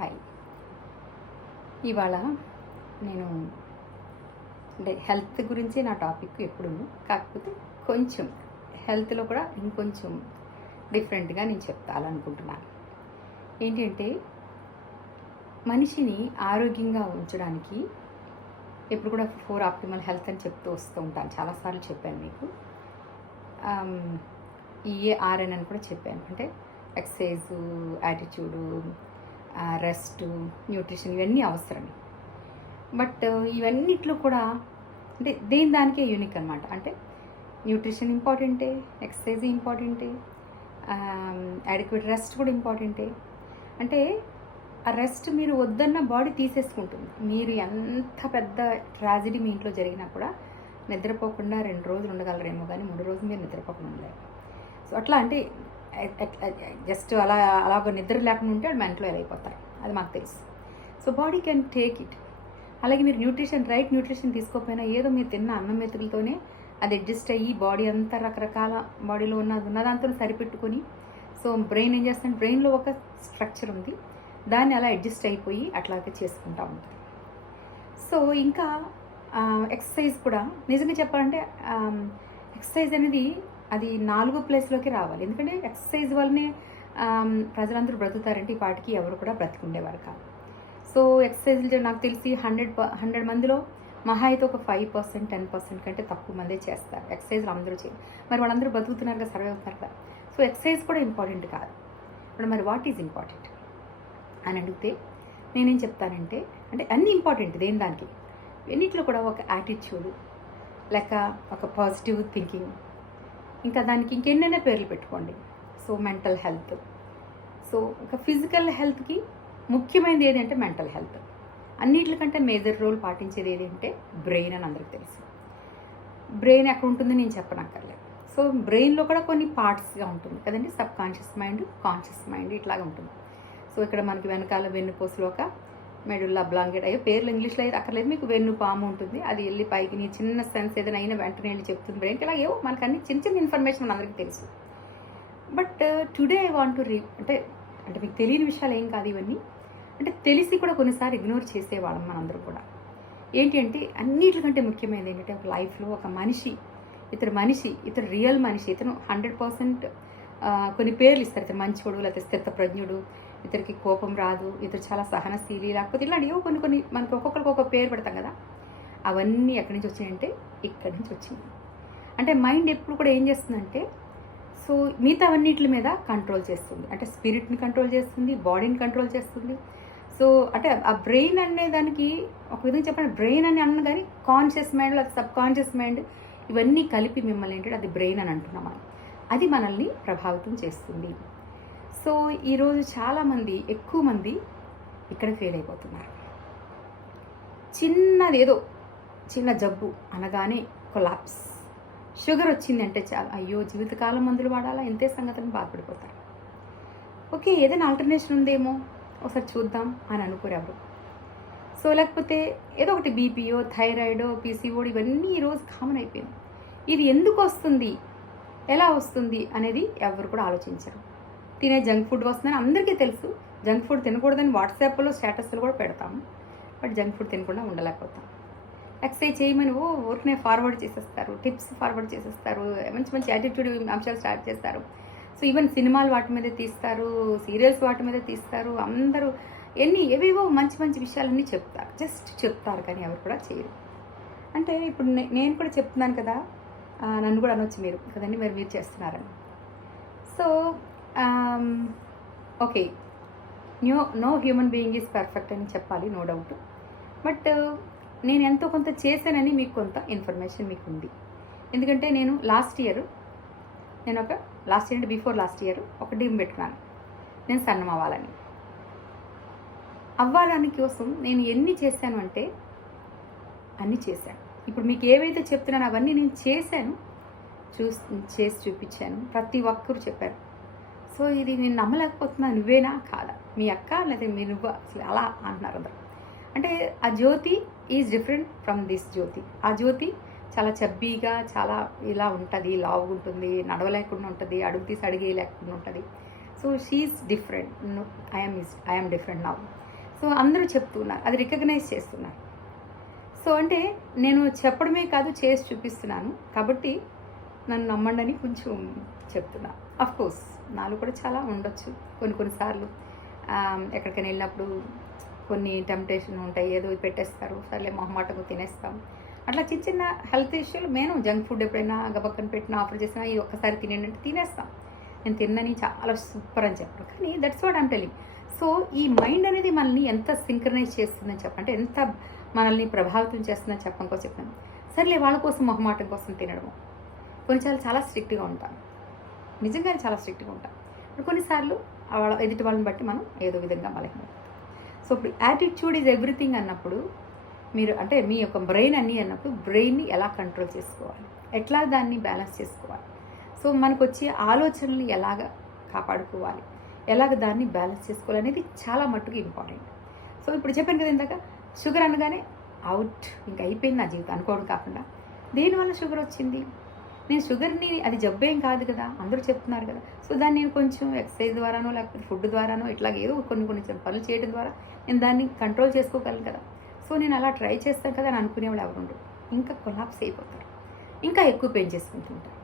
Hi. ఇవాళ నేను అంటే హెల్త్ గురించి నా టాపిక్ ఎప్పుడు, కాకపోతే కొంచెం హెల్త్లో కూడా ఇంకొంచెం డిఫరెంట్గా నేను చెప్తాలనుకుంటున్నాను. ఏంటంటే మనిషిని ఆరోగ్యంగా ఉంచడానికి ఎప్పుడు కూడా 4 ఆప్టిమల్ హెల్త్ అని చెప్తూ వస్తూ ఉంటాను. చాలాసార్లు చెప్పాను మీకు. EARN అని కూడా చెప్పాను. అంటే ఎక్సర్సైజు, యాటిట్యూడు, రెస్ట్, న్యూట్రిషన్ ఇవన్నీ అవసరం. బట్ ఇవన్నిట్లో కూడా అంటే దేని దానికే యూనిక్ అనమాట. అంటే న్యూట్రిషన్ ఇంపార్టెంటే, ఎక్సర్సైజ్ ఇంపార్టెంటే, అడిక్వేట్ రెస్ట్ కూడా ఇంపార్టెంటే. అంటే ఆ రెస్ట్ మీరు వద్దన్న బాడీ తీసేసుకుంటుంది. మీరు ఎంత పెద్ద ట్రాజడీ మీ ఇంట్లో జరిగినా కూడా నిద్రపోకుండా 2 రోజులు ఉండగలరేమో, కానీ 3 రోజులు మీరు నిద్రపోకుండా ఉండలేరు. సో అట్లా అంటే జస్ట్ అలాగ నిద్ర లేకుండా ఉంటే అది మెంటలో అయిపోతారు, అది మాకు తెలుసు. So body can take it. అలాగే మీరు రైట్ న్యూట్రిషన్ తీసుకోకపోయినా ఏదో మీరు తిన్న అన్నం మెతుకులతోనే అది అడ్జస్ట్ అయ్యి బాడీ అంతా రకరకాల బాడీలో ఉన్నదాంతో సరిపెట్టుకొని, సో బ్రెయిన్ ఏం చేస్తుంది, బ్రెయిన్లో ఒక స్ట్రక్చర్ ఉంది, దాన్ని అలా అడ్జస్ట్ అయిపోయి అట్లాగే చేసుకుంటూ ఉంటుంది. సో ఇంకా ఎక్సర్సైజ్ కూడా నిజంగా చెప్పాలంటే ఎక్సర్సైజ్ అనేది అది 4వ ప్లేస్లోకి రావాలి. ఎందుకంటే ఎక్సర్సైజ్ వల్లనే ప్రజలందరూ బ్రతుకుతారంటే ఈ పాటికి ఎవరు కూడా బ్రతికుండేవారు కాదు. సో ఎక్సర్సైజ్లు నాకు తెలిసి 100 మందిలో మహా అయితే ఒక 5%, 10% కంటే తక్కువ మందే చేస్తారు ఎక్సర్సైజ్లు. అందరూ చేయాలి, మరి వాళ్ళందరూ బతుకుతున్నారు కదా, సర్వే అవుతున్నారు కదా. సో ఎక్సర్సైజ్ కూడా ఇంపార్టెంట్ కాదు. ఇప్పుడు మరి వాట్ ఈజ్ ఇంపార్టెంట్ అని అడిగితే నేనేం చెప్తానంటే, అంటే అన్నీ ఇంపార్టెంట్ దేని దానికి. ఎన్నిట్లో కూడా ఒక యాటిట్యూడ్, లేక ఒక పాజిటివ్ థింకింగ్, ఇంకా దానికి ఇంకెన్నైనా పేర్లు పెట్టుకోండి. So mental health. సో ఒక ఫిజికల్ హెల్త్కి ముఖ్యమైనది ఏది అంటే మెంటల్ హెల్త్. అన్నిటికంటే మేజర్ రోల్ పాటించేది ఏది అంటే బ్రెయిన్ అని అందరికీ తెలుసు. బ్రెయిన్ ఎక్కడ ఉంటుంది నేను చెప్పనక్కర్లేదు. సో బ్రెయిన్లో కూడా కొన్ని పార్ట్స్గా ఉంటుంది కదండి, sub conscious mind, conscious mind ఇట్లాగా ఉంటుంది. సో ఇక్కడ మనకి వెనకాల వెన్నుపూసలో ఒక మెడుల్లా బ్లాంకెట్, అయ్యో పేర్లు ఇంగ్లీష్లో అయితే అక్కర్లేదు, మీకు వెన్ను పాము ఉంటుంది, అది వెళ్ళి పైకి నీ చిన్న సెన్స్ ఏదైనా అయినా వెంటనే వెళ్ళి చెప్తుంది బ్రెయిన్కి. ఇలా ఏవో మనకు అన్ని చిన్న చిన్న ఇన్ఫర్మేషన్ మన అందరికీ తెలుసు. But today I want to అంటే మీకు తెలియని విషయాలు ఏం కాదు ఇవన్నీ. అంటే తెలిసి కూడా కొన్నిసార్లు ఇగ్నోర్ చేసేవాళ్ళం మనందరూ కూడా. ఏంటి అంటే అన్నిటికంటే ముఖ్యమైనది ఏంటంటే ఒక లైఫ్లో ఒక మనిషి, ఇతరు రియల్ మనిషి, ఇతను 100% కొన్ని పేర్లు ఇస్తారు. ఇతను మంచివాడు, లేకపోతే స్థితప్రజ్ఞుడు, ఇతరికి కోపం రాదు, ఇతరు చాలా సహనశీలి, లేకపోతే ఇలాంటివో కొన్ని మనకి ఒక్కొక్కరికి ఒక పేరు పెడతాం కదా. అవన్నీ ఎక్కడి నుంచి వచ్చినాయంటే ఇక్కడి నుంచి వచ్చింది. అంటే మైండ్ ఎప్పుడు కూడా ఏం చేస్తుందంటే, సో మిగతా అన్నిటి మీద కంట్రోల్ చేస్తుంది. అంటే స్పిరిట్ని కంట్రోల్ చేస్తుంది, బాడీని కంట్రోల్ చేస్తుంది. సో అంటే ఆ బ్రెయిన్ అనే దానికి ఒక విధంగా చెప్పండి, బ్రెయిన్ అని అన్న కానీ కాన్షియస్ మైండ్ లేదా సబ్ కాన్షియస్ మైండ్ ఇవన్నీ కలిపి మిమ్మల్ని ఏంటంటే అది బ్రెయిన్ అని అంటున్నాం మనం. అది మనల్ని ప్రభావితం చేస్తుంది. సో ఈరోజు చాలామంది, ఎక్కువ మంది ఇక్కడ ఫెయిల్ అయిపోతున్నారు. ఏదో చిన్న జబ్బు అనగానే కొలాప్స్. షుగర్ వచ్చింది అంటే చాలా, అయ్యో జీవితకాలం మందులు వాడాలా, ఇంతే సంగతిని బాధపడిపోతారు. ఓకే, ఏదైనా ఆల్టర్నేషన్ ఉందేమో ఒకసారి చూద్దాం అని అనుకోరు ఎవరు. సో లేకపోతే ఏదో ఒకటి బీపీయో, థైరాయిడో, పీసీఓడి ఇవన్నీ ఈరోజు కామన్ అయిపోయింది. ఇది ఎందుకు వస్తుంది, ఎలా వస్తుంది అనేది ఎవరు కూడా ఆలోచించరు. తినే జంక్ ఫుడ్ వస్తుందని అందరికీ తెలుసు. జంక్ ఫుడ్ తినకూడదని వాట్సాప్లో స్టేటస్లు కూడా పెడతాము, బట్ జంక్ ఫుడ్ తినకుండా ఉండలేకపోతాం. ఎక్సర్సైజ్ చేయమని ఊరికనే ఫార్వర్డ్ చేసేస్తారు, టిప్స్ ఫార్వర్డ్ చేసేస్తారు, మంచి మంచి యాటిట్యూడ్ అంశాలు స్టార్ట్ చేస్తారు. సో ఈవెన్ సినిమాలు వాటి మీద తీస్తారు, సీరియల్స్ వాటి మీద తీస్తారు. అందరూ ఏవేవో మంచి మంచి విషయాలన్నీ చెప్తారు, జస్ట్ చెప్తారు, కానీ ఎవరు కూడా చేయరు. అంటే ఇప్పుడు నేను కూడా చెప్తున్నాను కదా, నన్ను కూడా అనొచ్చు మీరు కదండి, మీరు చేస్తున్నారని. So okay, no human being is perfect అని చెప్పాలి, నో డౌట్. బట్ నేను ఎంతో కొంత చేశానని మీకు కొంత ఇన్ఫర్మేషన్ మీకు ఉంది. ఎందుకంటే నేను లాస్ట్ ఇయర్ అంటే బిఫోర్ లాస్ట్ ఇయర్ ఒక డ్రీమ్ పెట్టుకున్నాను, నేను సన్నం అవ్వడానికి కోసం నేను ఎన్ని చేశాను అంటే అన్నీ చేశాను. ఇప్పుడు మీకు ఏవైతే చెప్తున్నానో అవన్నీ నేను చేశాను, చేసి చూపించాను. ప్రతి ఒక్కరు చెప్పారు. సో ఇది నేను నమ్మలేకపోతున్నా, నువ్వేనా కాదా, మీ అక్క లేదా నువ్వు అసలు అలా అంటున్నారు అందరు. అంటే ఆ జ్యోతి ఈజ్ డిఫరెంట్ ఫ్రమ్ దిస్ జ్యోతి. ఆ జ్యోతి చాలా చబ్బీగా, చాలా ఇలా ఉంటుంది, లావుగా ఉంటుంది, నడవలేకుండా ఉంటుంది, అడుగు తీసి అడిగేయలేకుండా ఉంటుంది. So she's different, I'm different now. So అందరూ చెప్తున్నారు, అది రికగ్నైజ్ చేస్తున్నారు. సో అంటే నేను చెప్పడమే కాదు, చేసి చూపిస్తున్నాను. కాబట్టి నన్ను నమ్మండి కొంచెం చెప్తున్నా. కోర్స్ నాలో కూడా చాలా ఉండొచ్చు. కొన్నిసార్లు ఎక్కడికైనా వెళ్ళినప్పుడు కొన్ని టెంప్టేషన్ ఉంటాయి, ఏదో పెట్టేస్తారు, సర్లే మొహమాటంగా తినేస్తాం. అట్లా చిన్న చిన్న హెల్త్ ఇష్యూలు మేము జంక్ ఫుడ్ ఎప్పుడైనా గబక్కన పెట్టినా ఆఫర్ చేసినా ఈ ఒక్కసారి తినేంటే తినేస్తాం. నేను తిన్నని చాలా సూపర్ అని చెప్పరు, కానీ that's what I'm telling. So ఈ మైండ్ అనేది మనల్ని ఎంత సింక్రనైజ్ చేస్తుందని చెప్పంటే, ఎంత మనల్ని ప్రభావితం చేస్తుందని చెప్పడం కోసం చెప్పాను. సర్లే వాళ్ళ కోసం మొహమాటం కోసం తినడము. కొన్నిసార్లు చాలా స్ట్రిక్ట్గా ఉంటాం, నిజంగానే చాలా స్ట్రిక్ట్గా ఉంటాం. కొన్నిసార్లు ఎదుటి వాళ్ళని బట్టి మనం ఏదో విధంగా బలహీనపడతాం. సో ఇప్పుడు యాటిట్యూడ్ ఈజ్ ఎవ్రీథింగ్ అన్నప్పుడు మీరు అంటే మీ యొక్క బ్రెయిన్ అన్నీ అన్నప్పుడు బ్రెయిన్ని ఎలా కంట్రోల్ చేసుకోవాలి, ఎట్లా దాన్ని బ్యాలెన్స్ చేసుకోవాలి, సో మనకు వచ్చే ఆలోచనల్ని ఎలాగ కాపాడుకోవాలి, ఎలాగ దాన్ని బ్యాలెన్స్ చేసుకోవాలి అనేది చాలా మట్టుకు ఇంపార్టెంట్. సో ఇప్పుడు చెప్పాను కదా ఇందాక, షుగర్ అనగానే అవుట్, ఇంకా అయిపోయింది నా జీవితం అనుకోవడం కాకుండా, దేనివల్ల షుగర్ వచ్చింది, నేను షుగర్ని అది జబ్బేం కాదు కదా, అందరూ చెప్తున్నారు కదా, సో దాన్ని నేను కొంచెం ఎక్సర్సైజ్ ద్వారానో లేకపోతే ఫుడ్ ద్వారానో ఇట్లాగ ఏదో కొన్ని పనులు చేయడం ద్వారా నేను దాన్ని కంట్రోల్ చేసుకోగలను కదా. సో నేను అలా ట్రై చేస్తాను కదా అని అనుకునేవాళ్ళు ఎవరుండరు, ఇంకా కొలాప్స్ అయిపోతారు, ఇంకా ఎక్కువ పెయిన్ చేసుకుంటూ ఉంటారు.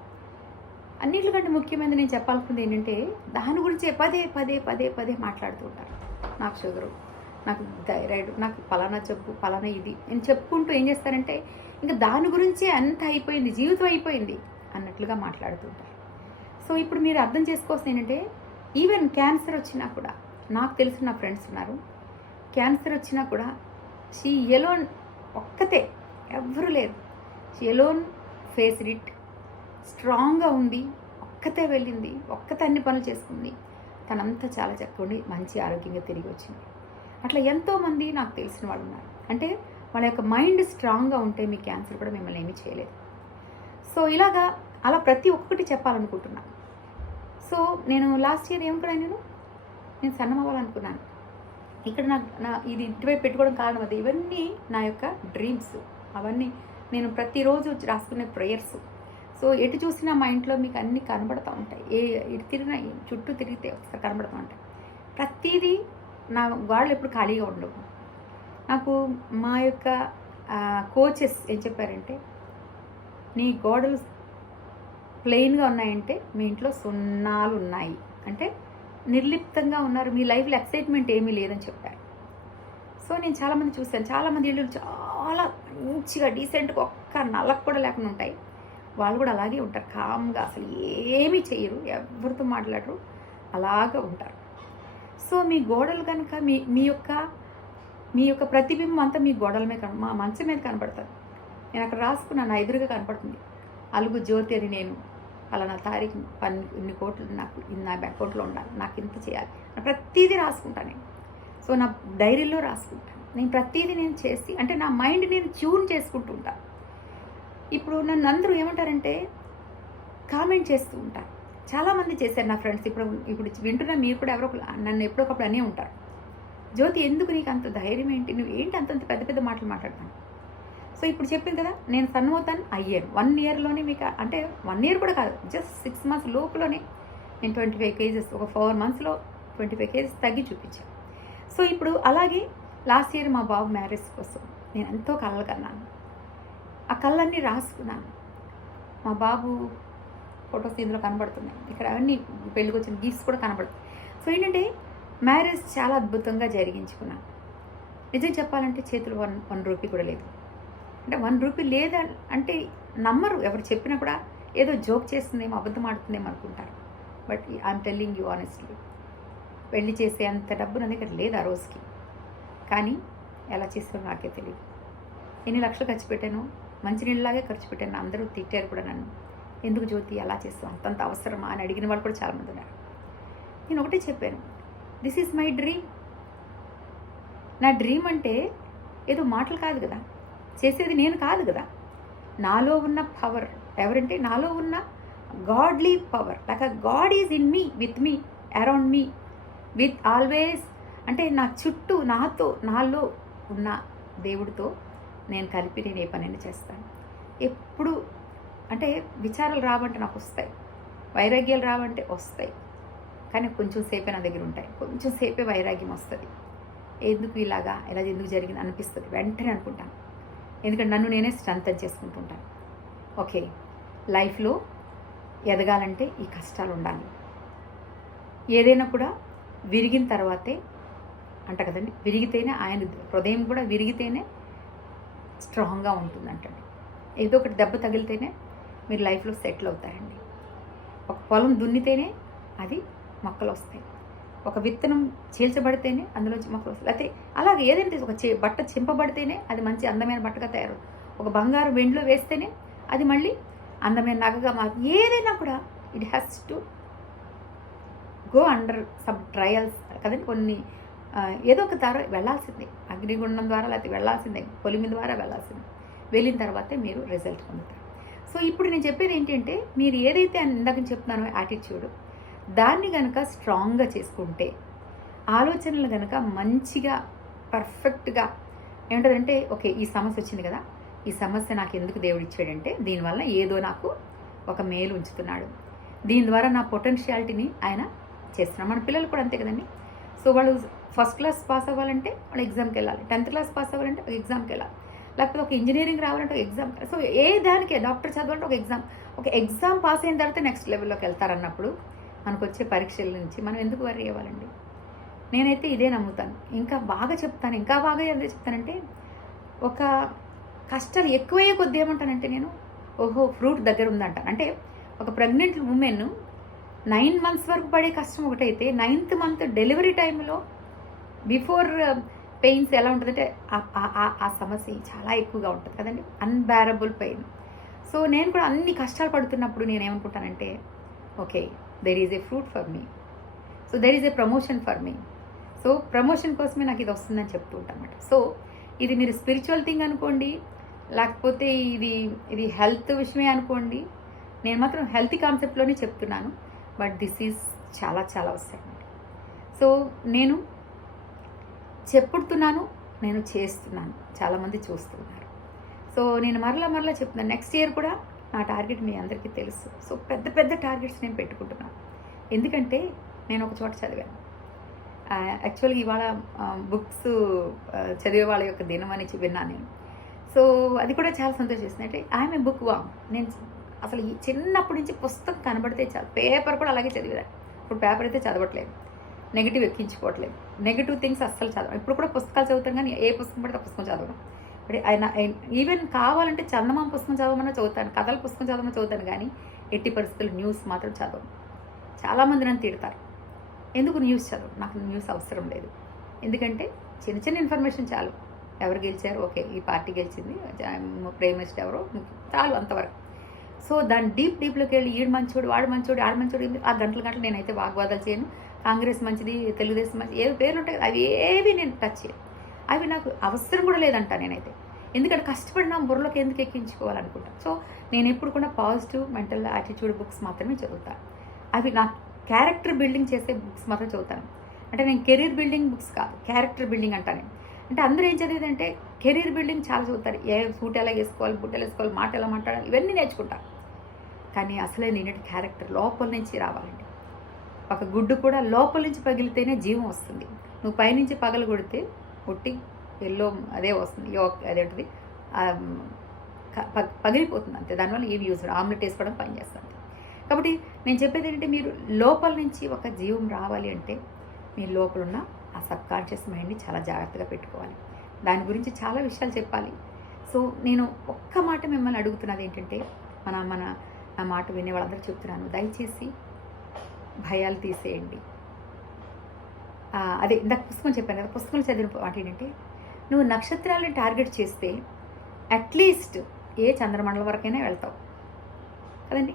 అన్నిటికంటే ముఖ్యమైనది నేను చెప్పాలనుకుంది ఏంటంటే, దాని గురించి పదే పదే పదే పదే మాట్లాడుతూ ఉంటారు. నాకు షుగరు, నాకు థైరాయిడ్, నాకు పలానా జబ్బు, పలానా ఇది నేను చెప్పుకుంటూ ఏం చేస్తారంటే ఇంకా దాని గురించే అంత అయిపోయింది, జీవితం అయిపోయింది అన్నట్లుగా మాట్లాడుతూ ఉంటారు. సో ఇప్పుడు మీరు అర్థం చేసుకోవాల్సింది ఏంటంటే, ఈవెన్ క్యాన్సర్ వచ్చినా కూడా, నాకు తెలిసిన నా ఫ్రెండ్స్ ఉన్నారు, క్యాన్సర్ వచ్చినా కూడా షీ ఎలోన్, ఒక్కతే, ఎవ్వరూ లేరు, షీ ఎలోన్ ఫేస్డ్ ఇట్, స్ట్రాంగ్గా ఉంది, ఒక్కతే వెళ్ళింది, ఒక్కతే అన్ని పనులు చేసుకుంది, తనంతా చాలా చక్కగా మంచి ఆరోగ్యంగా తిరిగి వచ్చింది. అట్లా ఎంతోమంది నాకు తెలిసిన వాళ్ళు ఉన్నారు. అంటే వాళ్ళ యొక్క మైండ్ స్ట్రాంగ్గా ఉంటే మీ క్యాన్సర్ కూడా మిమ్మల్ని ఏమీ చేయలేదు. సో ఇలాగా అలా ప్రతి ఒక్కటి చెప్పాలనుకుంటున్నాను. సో నేను లాస్ట్ ఇయర్ ఏమనుకున్నాను, నేను సన్నం అవ్వాలనుకున్నాను. ఇక్కడ నా ఇది ఇటువైపు పెట్టుకోవడం కారణం అది, ఇవన్నీ నా యొక్క డ్రీమ్స్, అవన్నీ నేను ప్రతిరోజు రాసుకునే ప్రేయర్స్. సో ఎటు చూసినా మా ఇంట్లో మీకు అన్నీ కనబడుతూ ఉంటాయి, ఇటు తిరిగినా చుట్టూ తిరిగితే ఒకసారి కనబడుతూ ఉంటాయి. ప్రతిదీ నా వాళ్ళు ఎప్పుడు ఖాళీగా ఉండవు. నాకు మా యొక్క కోచెస్ ఏం చెప్పారంటే, నీ గోడలు ప్లెయిన్గా ఉన్నాయంటే మీ ఇంట్లో సున్నాలు ఉన్నాయి, అంటే నిర్లిప్తంగా ఉన్నారు, మీ లైఫ్లో ఎక్సైట్మెంట్ ఏమీ లేదని చెప్పారు. సో నేను చాలామంది చూశాను, చాలామంది ఇళ్ళు చాలా మంచిగా డీసెంట్గా ఒక్క నల్లకు కూడా లేకుండా ఉంటాయి, వాళ్ళు కూడా అలాగే ఉంటారు, కామ్గా, అసలు ఏమీ చేయరు, ఎవరితో మాట్లాడరు, అలాగా ఉంటారు. సో మీ గోడలు కనుక మీ యొక్క ప్రతిబింబం అంతా మీ గోడల మీద మా మంచం మీద కనబడుతుంది. నేను అక్కడ రాసుకున్నాను, నా ఎదురుగా కనపడుతుంది, అలుగు జ్యోతి అని, నేను అలా నా తారీఖు ఇన్ని కోట్లు నాకు నా అకౌంట్లో ఉండాలి, నాకు ఇంత చేయాలి, ప్రతిదీ రాసుకుంటాను నేను. సో నా డైరీలో రాసుకుంటాను నేను ప్రతిదీ, నేను చేసి అంటే నా మైండ్ నేను ట్యూన్ చేసుకుంటూ ఉంటాను. ఇప్పుడు నన్ను అందరూ ఏమంటారంటే కామెంట్ చేస్తూ ఉంటారు, చాలామంది చేశారు నా ఫ్రెండ్స్, ఇప్పుడు వింటున్నా మీరు కూడా ఎవరో నన్ను ఎప్పుడొకప్పుడు అనే ఉంటారు, జ్యోతి ఎందుకు నీకు అంత ధైర్యం ఏంటి, నువ్వు ఏంటి అంతంత పెద్ద పెద్ద మాటలు మాట్లాడతాను. సో ఇప్పుడు చెప్పింది కదా, నేను సన్నవుతాను అయ్యాను 1 ఇయర్లోనే, మీకు అంటే 1 ఇయర్ కూడా కాదు, జస్ట్ 6 months లోపులోనే నేను 25 kgs, ఒక 4 monthsలో 25 kgs తగ్గి చూపించాను. సో ఇప్పుడు అలాగే లాస్ట్ ఇయర్ మా బాబు మ్యారేజ్ కోసం నేను ఎంతో కలలు కన్నాను, ఆ కళ్ళన్నీ రాసుకున్నాను. మా బాబు ఫొటోస్ ఇందులో కనబడుతున్నాయి, ఇక్కడ అన్నీ పెళ్ళికి వచ్చిన గిఫ్ట్స్ కూడా కనబడుతున్నాయి. సో ఏంటంటే మ్యారేజ్ చాలా అద్భుతంగా జరిగించుకున్నాను. నిజం చెప్పాలంటే చేతులు 1 రూపీ కూడా లేదు, అంటే 1 రూపీ లేదా అంటే నమ్మరు, ఎవరు చెప్పినా కూడా ఏదో జోక్ చేస్తుందేమో, అబద్ధం ఆడుతుందేమో అనుకుంటారు. But I'm telling you honestly, పెళ్లి చేసే అంత డబ్బు నా దగ్గర లేదు ఆ రోజుకి, కానీ ఎలా చేసానో నాకే తెలియదు. ఎన్ని లక్షలు ఖర్చు పెట్టాను, మంచినీళ్ళలాగే ఖర్చు పెట్టాను. అందరూ తిట్టారు కూడా నన్ను, ఎందుకు జ్యోతి అలా చేస్తావు, అంతంత అవసరమా అని అడిగిన వాళ్ళు కూడా చాలామంది ఉన్నారు. నేను ఒకటే చెప్పాను, దిస్ ఈజ్ మై డ్రీమ్. నా డ్రీమ్ అంటే ఏదో మాటలు కాదు కదా, చేసేది నేను కాదు కదా, నాలో ఉన్న పవర్, ఎవరంటే నాలో ఉన్న godly power, like God is in me, with me, around me, with always, అంటే నా చుట్టూ నాలో ఉన్న దేవుడితో నేను కలిపి నేను ఏ పనైనా చేస్తాను. ఎప్పుడు అంటే విచారాలు రావంటే నాకు వస్తాయి, వైరాగ్యాలు రావంటే వస్తాయి, కానీ కొంచెం సేపే నా దగ్గర ఉంటాయి, కొంచెం సేపే వైరాగ్యం వస్తుంది. ఎందుకు ఇలా ఎందుకు జరిగింది అనిపిస్తుంది, వెంటనే అనుకుంటాను. ఎందుకంటే నన్ను నేనే స్ట్రెంథన్ చేసుకుంటుంటాను. ఓకే, లైఫ్లో ఎదగాలంటే ఈ కష్టాలు ఉండాలి. ఏదైనా కూడా విరిగిన తర్వాతే అంట కదండి, విరిగితేనే ఆయన హృదయం కూడా విరిగితేనే స్ట్రాంగ్గా ఉంటుంది అంటండి. ఏదో ఒకటి దెబ్బ తగిలితేనే మీరు లైఫ్లో సెటిల్ అవుతారండి. ఒక పొలం దున్నితేనే అది మొక్కలు వస్తాయి. ఒక విత్తనం చీల్చబడితేనే అందులోంచి మొక్కలు వస్తాయి. అయితే అలాగే ఏదైనా ఒక బట్ట చింపబడితేనే అది మంచి అందమైన బట్టగా తయారు. ఒక బంగారు వెండిలో వేస్తేనే అది మళ్ళీ అందమైన నగగా మారుతుంది. ఏదైనా కూడా it has to go under some trials కదండి. కొన్ని ఏదో ఒక ద్వారా వెళ్ళాల్సిందే, అగ్నిగుండం ద్వారా లేకపోతే వెళ్ళాల్సిందే, పొలిమి ద్వారా వెళ్ళాల్సిందే. వెళ్ళిన తర్వాతే మీరు రిజల్ట్ పొందుతారు. సో ఇప్పుడు నేను చెప్పేది ఏంటంటే, మీరు ఏదైతే ఇందాక చెప్తున్నానో యాటిట్యూడ్, దాన్ని కనుక స్ట్రాంగ్గా చేసుకుంటే, ఆలోచనలు కనుక మంచిగా పర్ఫెక్ట్గా ఏమంటుందంటే, ఓకే ఈ సమస్య వచ్చింది కదా, ఈ సమస్య నాకు ఎందుకు దేవుడు ఇచ్చాడంటే దీనివల్ల ఏదో నాకు ఒక మేలు ఉంచుతున్నాడు, దీని ద్వారా నా పొటెన్షియాలిటీని ఆయన చేస్తున్నాడు. మన పిల్లలు కూడా అంతే కదండి. సో వాళ్ళు ఫస్ట్ క్లాస్ పాస్ అవ్వాలంటే వాళ్ళు ఎగ్జామ్కి వెళ్ళాలి, 10th క్లాస్ పాస్ అవ్వాలంటే ఒక ఎగ్జామ్కి వెళ్ళాలి, లేకపోతే ఒక ఇంజనీరింగ్ రావాలంటే ఒక ఎగ్జామ్. సో ఏ దానికే డాక్టర్ చదవాలంటే ఒక ఎగ్జామ్ పాస్ అయిన తర్వాత నెక్స్ట్ లెవెల్లోకి వెళ్తారన్నప్పుడు మనకు వచ్చే పరీక్షల నుంచి మనం ఎందుకు వరీ అవ్వాలండి? నేనైతే ఇదే నమ్ముతాను. ఇంకా బాగా చెప్తాను, ఇంకా బాగా ఎందుకు చెప్తానంటే, ఒక కష్టాలు ఎక్కువయ్యే కొద్ది ఏమంటానంటే నేను, ఓహో ఫ్రూట్ దగ్గర ఉందంటాను. అంటే ఒక ప్రెగ్నెంట్ ఉమెన్ 9 months వరకు పడే కష్టం ఒకటైతే 9th month డెలివరీ టైంలో బిఫోర్ పెయిన్స్ ఎలా ఉంటుందంటే ఆ సమస్య చాలా ఎక్కువగా ఉంటుంది కదండి, అన్బేరబుల్ పెయిన్. సో నేను కూడా అన్ని కష్టాలు పడుతున్నప్పుడు నేనేమనుకుంటానంటే, okay there is a fruit for me, so there is a promotion for me. So promotion కోసమే నాకు ఇది వస్తుందని చెప్తూ ఉంటాను అన్నమాట. సో ఇది మీరు స్పిరిచువల్ థింగ్ అనుకోండి, లేకపోతే ఇది హెల్త్ విషయమే అనుకోండి, నేను మాత్రం హెల్తీ కాన్సెప్ట్లోనే చెప్తున్నాను. బట్ దిస్ ఈజ్ చాలా చాలా అవసరం. సో నేను చెప్పుతున్నాను, నేను చేస్తున్నాను, చాలామంది చూస్తున్నారు. సో నేను మరలా చెప్తున్నాను, నెక్స్ట్ ఇయర్ కూడా నా టార్గెట్ మీ అందరికీ తెలుసు. సో పెద్ద పెద్ద టార్గెట్స్ నేను పెట్టుకుంటున్నాను. ఎందుకంటే నేను ఒక చోట చదివాను, యాక్చువల్గా ఇవాళ బుక్స్ చదివే వాళ్ళ యొక్క దినం అని విన్నాను నేను. సో అది కూడా చాలా సంతోషిస్తుంది. అంటే ఐఎమ్ ఏ బుక్ వామ్. నేను అసలు ఈ చిన్నప్పటి నుంచి పుస్తకం కనబడితే చాలు, పేపర్ కూడా అలాగే చదివేదాన్ని. ఇప్పుడు పేపర్ అయితే చదవట్లేదు, నెగిటివ్ ఎక్కించుకోవట్లేదు, నెగిటివ్ థింగ్స్ అస్సలు చదవడం. ఇప్పుడు కూడా పుస్తకాలు చదువుతాం, కానీ ఏ పుస్తకం పడితే ఆ పుస్తకం చదవడం. ఇప్పుడు ఆయన ఈవెన్ కావాలంటే చందమామ పుస్తకం చదవమన్నా చదువుతాను, కథల పుస్తకం చదవమని చదువుతాను, కానీ ఎట్టి పరిస్థితులు న్యూస్ మాత్రం చదవను. చాలామంది నన్ను తిడతారు, ఎందుకు న్యూస్ చదవను? నాకు న్యూస్ అవసరం లేదు. ఎందుకంటే చిన్న చిన్న ఇన్ఫర్మేషన్ చాలు. ఎవరు గెలిచారు, ఓకే ఈ పార్టీ గెలిచింది, ప్రైమ్ మినిస్టర్ ఎవరో, చాలు అంతవరకు. సో దాని డీప్లోకి వెళ్ళి ఈడు మంచోడు, వాడు మంచోడు, ఆడు మంచోడు, ఆ గంటలు నేనైతే వాగ్వాదాలు చేయను. కాంగ్రెస్ మంచిది, తెలుగుదేశం మంచిది, ఏ పేర్లు ఉంటాయి అవి ఏవి నేను టచ్ చేయను. అవి నాకు అవసరం కూడా లేదంట నేనైతే. ఎందుకంటే కష్టపడిన బుర్రలోకి ఎందుకు ఎక్కించుకోవాలనుకుంటాను. సో నేను ఎప్పుడు కూడా పాజిటివ్ మెంటల్ యాటిట్యూడ్ బుక్స్ మాత్రమే చదువుతాను. అవి నా క్యారెక్టర్ బిల్డింగ్ చేసే బుక్స్ మాత్రం చదువుతాను. అంటే నేను కెరీర్ బిల్డింగ్ బుక్స్ కాదు, క్యారెక్టర్ బిల్డింగ్ అంటాను. అంటే అందరూ ఏం చదివేదంటే కెరీర్ బిల్డింగ్ చాలా చదువుతారు, ఏ సూట్ ఎలా వేసుకోవాలి, బుట్ట ఎలా వేసుకోవాలి, మాట ఎలా మాట్లాడాలి, ఇవన్నీ నేర్చుకుంటారు. కానీ అసలే నేనటి క్యారెక్టర్ లోపల నుంచి రావాలండి. ఒక గుడ్డు కూడా లోపల నుంచి పగిలితేనే జీవం వస్తుంది. నువ్వు పైనుంచి పగలు కొడితే కొట్టి ఎల్లో అదే వస్తుంది, అదేంటిది పగిలిపోతుంది అంతే. దానివల్ల ఏమి యూజ్, ఆమ్లెట్ వేసుకోవడం పని చేస్తుంది. కాబట్టి నేను చెప్పేది ఏంటంటే, మీరు లోపల నుంచి ఒక జీవం రావాలి అంటే మీ లోపల ఉన్న ఆ సబ్కాన్షియస్ మైండ్ని చాలా జాగ్రత్తగా పెట్టుకోవాలి. దాని గురించి చాలా విషయాలు చెప్పాలి. సో నేను ఒక్క మాట మిమ్మల్ని అడుగుతున్నది ఏంటంటే, నా మాట వినే వాళ్ళందరూ చెప్తున్నాను, దయచేసి భయాలు తీసేయండి. అదే ఇందాక పుస్తకం చెప్పాను కదా, పుస్తకంలో చదివిన మాట ఏంటంటే, నువ్వు నక్షత్రాలను టార్గెట్ చేస్తే అట్లీస్ట్ ఏ చంద్రమండలం వరకైనా వెళ్తావు కదండి.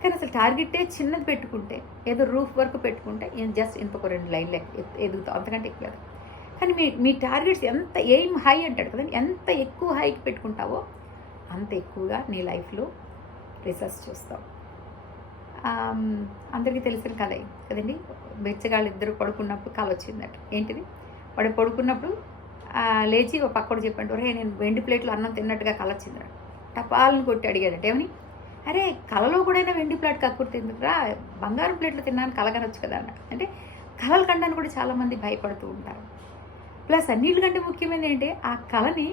కానీ అసలు టార్గెటే చిన్నది పెట్టుకుంటే, ఏదో రూఫ్ వరకు పెట్టుకుంటే జస్ట్ ఇంకొక 2 లైన్లు ఎదుగుతావు, అంతకంటే ఎక్కువ లేదు. కానీ మీ టార్గెట్స్ ఎంత ఎయిమ్ హై అంటాడు కదండి, ఎంత ఎక్కువ హైకి పెట్టుకుంటావో అంత ఎక్కువగా నీ లైఫ్లో రిసల్ట్స్ చూస్తావు. అందరికీ తెలిసిన కథ కదండి, బెచ్చగాళ్ళు ఇద్దరు పడుకున్నప్పుడు కళ వచ్చిందట. ఏంటిది, వాడు పడుకున్నప్పుడు లేచి ఒక పక్కడు చెప్పండి, ఒరే నేను వెండి ప్లేట్లో అన్నం తిన్నట్టుగా కళ వచ్చిందట. టపాలను కొట్టి అడిగాడట, ఏమని, అరే కళలో కూడా వెండి ప్లేట్ కక్కుర్తి ఎందుకురా, బంగారం ప్లేట్లో తిన్నాను కళ కనొచ్చు కదా అన్నట్టు. అంటే కళలు కండానికి కూడా చాలామంది భయపడుతూ ఉంటారు. ప్లస్ అన్నిటికంటే ముఖ్యమైనది ఏంటంటే ఆ కళని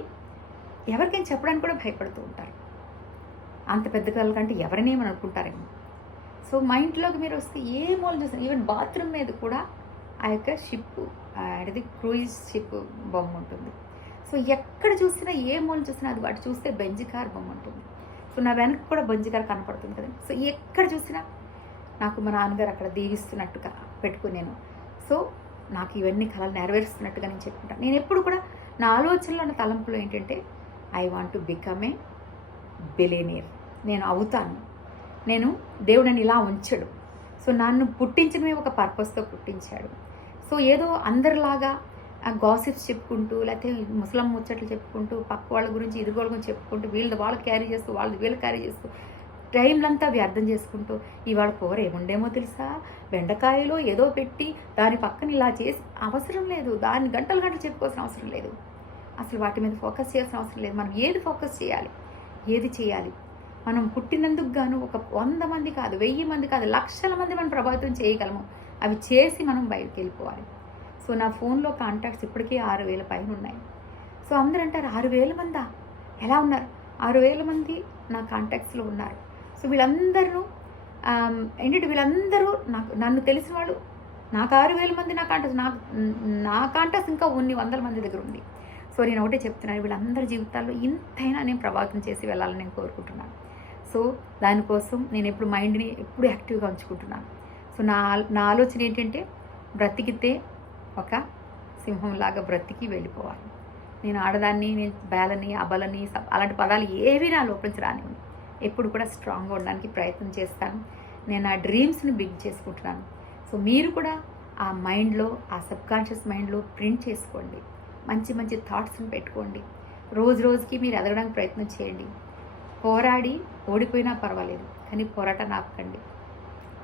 ఎవరికైనా చెప్పడానికి కూడా భయపడుతూ ఉంటారు. అంత పెద్ద కళ కంటే ఎవరినేమని అనుకుంటారేమో. సో మా ఇంట్లోకి మీరు వస్తే ఏ మూల చూసినా ఈవెన్ బాత్రూమ్ మీద కూడా ఆ యొక్క షిప్, అది క్రూయిజ్ షిప్ బొమ్మ ఉంటుంది. సో ఎక్కడ చూసినా ఏ మూల చూసినా అది వాటి చూస్తే బెంజ్ కార్ బొమ్మ ఉంటుంది. సో నా వెనక్కి కూడా బెంజ్ కార్ కనపడుతుంది కదా. సో ఎక్కడ చూసినా నాకు మా నాన్నగారు అక్కడ దీవిస్తున్నట్టుగా పెట్టుకున్నాను. సో నాకు ఇవన్నీ కళలు నెరవేరుస్తున్నట్టుగా నేను చెప్పుకుంటాను. నేను ఎప్పుడు కూడా నా ఆలోచనలో ఉన్న తలంపులో ఏంటంటే I want to become a billionaire. నేను అవుతాను. నేను దేవుడు నన్ను ఇలా ఉంచడు. సో నన్ను పుట్టించడమే ఒక పర్పస్తో పుట్టించాడు. సో ఏదో అందరిలాగా గాసిప్స్ చెప్పుకుంటూ, లేకపోతే ముసలం ముచ్చట్లు చెప్పుకుంటూ, పక్క వాళ్ళ గురించి ఇరుగోళ్ళ గురించి చెప్పుకుంటూ, వాళ్ళు క్యారీ చేస్తూ, వీళ్ళు క్యారీ చేస్తూ, టైంలంతా వ్యర్థం చేసుకుంటూ, ఇవాళ కూర ఏముండేమో తెలుసా, బెండకాయలో ఏదో పెట్టి దాని పక్కన ఇలా చేసి అవసరం లేదు. దాన్ని గంటలు చెప్పుకోవాల్సిన అవసరం లేదు. అసలు వాటి మీద ఫోకస్ చేయాల్సిన అవసరం లేదు. మనం ఏది ఫోకస్ చేయాలి, ఏది చేయాలి. మనం పుట్టినందుకు గాను ఒక 100 మంది కాదు, 1000 మంది కాదు, లక్షల మంది మనం ప్రభావితం చేయగలము. అవి చేసి మనం బయటకు వెళ్ళిపోవాలి. సో నా ఫోన్లో కాంటాక్ట్స్ ఇప్పటికీ 6000 పైన ఉన్నాయి. సో అందరూ అంటారు 6000 మందా, ఎలా ఉన్నారు? 6000 మంది నా కాంటాక్ట్స్లో ఉన్నారు. సో వీళ్ళందరూ ఏంటంటే వీళ్ళందరూ నన్ను తెలిసిన వాళ్ళు. నాకు 6000 మంది నా కాంటాక్ట్స్ ఇంకా కొన్ని 100 మంది దగ్గర ఉంది. సో నేను ఒకటే చెప్తున్నాను, వీళ్ళందరి జీవితాల్లో ఇంతైనా నేను ప్రభావితం చేసి వెళ్ళాలని నేను కోరుకుంటున్నాను. సో దానికోసం నేను ఎప్పుడు మైండ్ని ఎప్పుడు యాక్టివ్గా ఉంచుకుంటున్నాను. సో నా ఆలోచన ఏంటంటే బ్రతికితే ఒక సింహంలాగా బ్రతికి వెళ్ళిపోవాలి. నేను ఆడదాన్ని, నేను బేలని, అబలని, అలాంటి పదాలు ఏవి నా లోపల నుంచి రానివ్వను. ఎప్పుడు కూడా స్ట్రాంగ్గా ఉండడానికి ప్రయత్నం చేస్తాను. నేను ఆ డ్రీమ్స్ని బిగ్ చేసుకుంటున్నాను. సో మీరు కూడా ఆ మైండ్లో, ఆ సబ్కాన్షియస్ మైండ్లో ప్రింట్ చేసుకోండి. మంచి మంచి థాట్స్ని పెట్టుకోండి. రోజుకి మీరు ఎదగడానికి ప్రయత్నం చేయండి. పోరాడి ఓడిపోయినా పర్వాలేదు, కానీ పోరాటాన్ని ఆపకండి.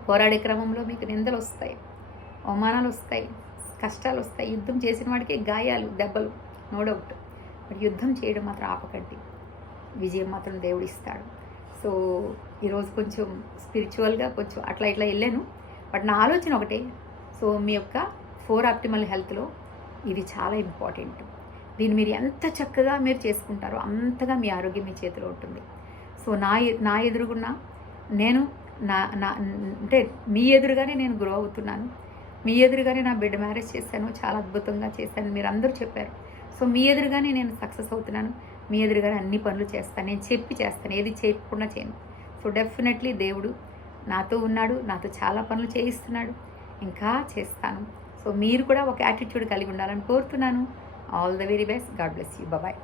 పోరాడే క్రమంలో మీకు నిందలు వస్తాయి, అవమానాలు వస్తాయి, కష్టాలు వస్తాయి. యుద్ధం చేసిన వాడికి గాయాలు, దెబ్బలు, నో డౌట్. బట్ యుద్ధం చేయడం మాత్రం ఆపకండి. విజయం మాత్రం దేవుడు ఇస్తాడు. సో ఈరోజు కొంచెం స్పిరిచువల్గా కొంచెం అట్లా ఇట్లా వెళ్ళాను. బట్ నా ఆలోచన ఒకటే, సో మీ యొక్క 4 ఆప్టిమల్ హెల్త్లో ఇది చాలా ఇంపార్టెంట్. దీన్ని మీరు ఎంత చక్కగా మీరు చేసుకుంటారో అంతగా మీ ఆరోగ్యం మీ చేతిలో ఉంటుంది. సో నా ఎదురుగున్న నేను అంటే మీ ఎదురుగానే నేను గ్రో అవుతున్నాను. మీ ఎదురుగానే నా బిడ్డ మ్యారేజ్ చేశాను, చాలా అద్భుతంగా చేశాను, మీరు అందరూ చెప్పారు. సో మీ ఎదురుగానే నేను సక్సెస్ అవుతున్నాను. మీ ఎదురుగానే అన్ని పనులు చేస్తాను. నేను చెప్పి చేస్తాను, ఏది చేయకుండా చేయను. సో డెఫినెట్లీ దేవుడు నాతో ఉన్నాడు, నాతో చాలా పనులు చేయిస్తున్నాడు, ఇంకా చేస్తాను. సో మీరు కూడా ఒక యాటిట్యూడ్ కలిగి ఉండాలని కోరుతున్నాను. All the very best. God bless you. Bye.